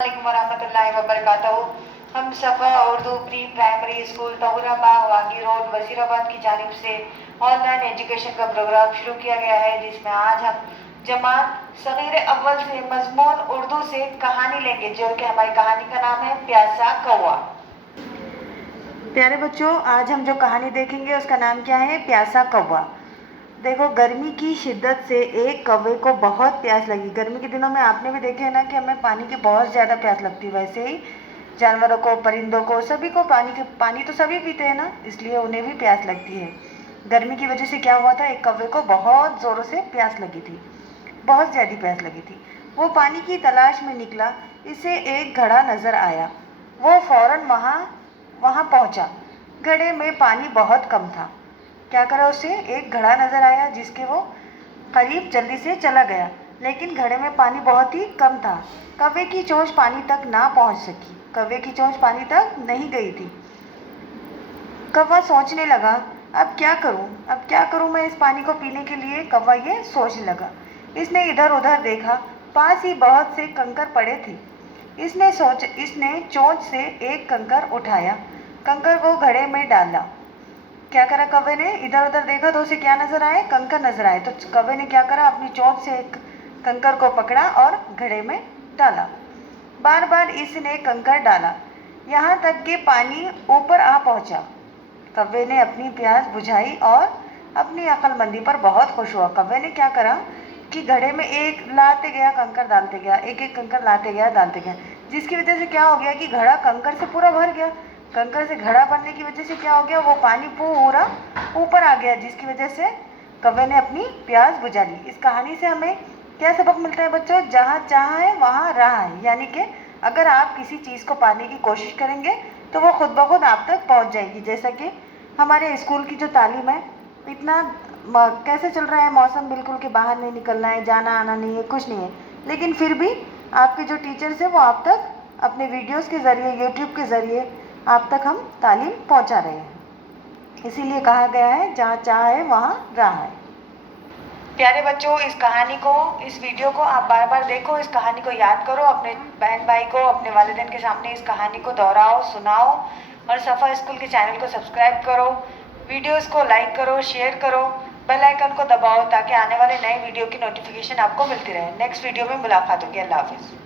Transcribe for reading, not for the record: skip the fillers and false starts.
अस्सलामुअलैकुम वरहमतुल्लाहि वबरकातुहू। हम सफ़ा Urdu pre primary school Tahurabagh वागी road Wazirabad की जानिब से ऑनलाइन एजुकेशन का प्रोग्राम शुरू किया गया है, जिसमें आज हम जमात सगीर अव्वल से मजमून उर्दू से कहानी लेंगे, जो कि हमारी कहानी का नाम है प्यासा कौवा। प्यारे बच्चों, आज हम जो कहानी देखेंगे उसका नाम क्या है? प्यासा कौवा। देखो, गर्मी की शिद्दत से एक कौवे को बहुत प्यास लगी। गर्मी के दिनों में आपने भी देखे है ना कि हमें पानी की बहुत ज़्यादा प्यास लगती है। वैसे ही जानवरों को, परिंदों को, सभी को पानी तो सभी पीते हैं ना, इसलिए उन्हें भी प्यास लगती है। गर्मी की वजह से क्या हुआ था, एक कौवे को बहुत ज़ोरों से प्यास लगी थी, बहुत ज़्यादा प्यास लगी थी। वो पानी की तलाश में निकला। इसे एक घड़ा नज़र आया। वो फ़ौरन वहाँ पहुँचा। घड़े में पानी बहुत कम था। क्या करा उसे? एक घड़ा नज़र आया जिसके वो करीब जल्दी से चला गया, लेकिन घड़े में पानी बहुत ही कम था। कौवे की चोंच पानी तक ना पहुंच सकी। कौवे की चोंच पानी तक नहीं गई थी। कौवा सोचने लगा, अब क्या करूं मैं इस पानी को पीने के लिए? कौवा ये सोचने लगा। इसने इधर उधर देखा। पास ही बहुत से कंकर पड़े थे। इसने चोंच से एक कंकर उठाया। कंकर को घड़े में डाला। क्या करा कौवे ने? इधर उधर देखा तो उसे क्या नजर आए? कंकर नजर आए। तो कौवे ने क्या करा? अपनी चोंच से एक कंकर को पकड़ा और घड़े में डाला। बार बार इसने कंकर डाला, यहाँ तक कि पानी ऊपर आ पहुंचा। कौवे ने अपनी प्यास बुझाई और अपनी अक्लमंदी पर बहुत खुश हुआ। कौवे ने क्या करा कि घड़े में एक लाते गया, कंकर डालते गया, एक एक कंकर लाते गया, डालते गया, जिसकी वजह से क्या हो गया कि घड़ा कंकर से पूरा भर गया। कंकर से घड़ा भरने की वजह से क्या हो गया, वो पानी पूरा ऊपर आ गया, जिसकी वजह से कौवे ने अपनी प्यास बुझा ली। इस कहानी से हमें क्या सबक मिलता है बच्चों? जहाँ चाहा है वहाँ रहा है। यानी कि अगर आप किसी चीज़ को पाने की कोशिश करेंगे तो वो खुद ब खुद आप तक पहुँच जाएगी। जैसा कि हमारे स्कूल की जो तालीम है, इतना कैसे चल रहा है मौसम, बिल्कुल कि बाहर नहीं निकलना है, जाना आना नहीं है, कुछ नहीं है, लेकिन फिर भी आपके जो टीचर्स हैं वो आप तक अपने वीडियोस के ज़रिए, यूट्यूब के ज़रिए आप तक हम तालीम पहुंचा रहे हैं। इसीलिए कहा गया है, जहाँ चाह है वहाँ राह है। प्यारे बच्चों, इस वीडियो को आप बार बार देखो, इस कहानी को याद करो, अपने बहन भाई को, अपने वालिदैन के सामने इस कहानी को दोहराओ, सुनाओ, और सफ़ा स्कूल के चैनल को सब्सक्राइब करो, वीडियोस को लाइक करो, शेयर करो, बेल आइकन को दबाओ, ताकि आने वाले नए वीडियो की नोटिफिकेशन आपको मिलती रहे। नेक्स्ट वीडियो में मुलाकात होगी। अल्लाह हाफिज़।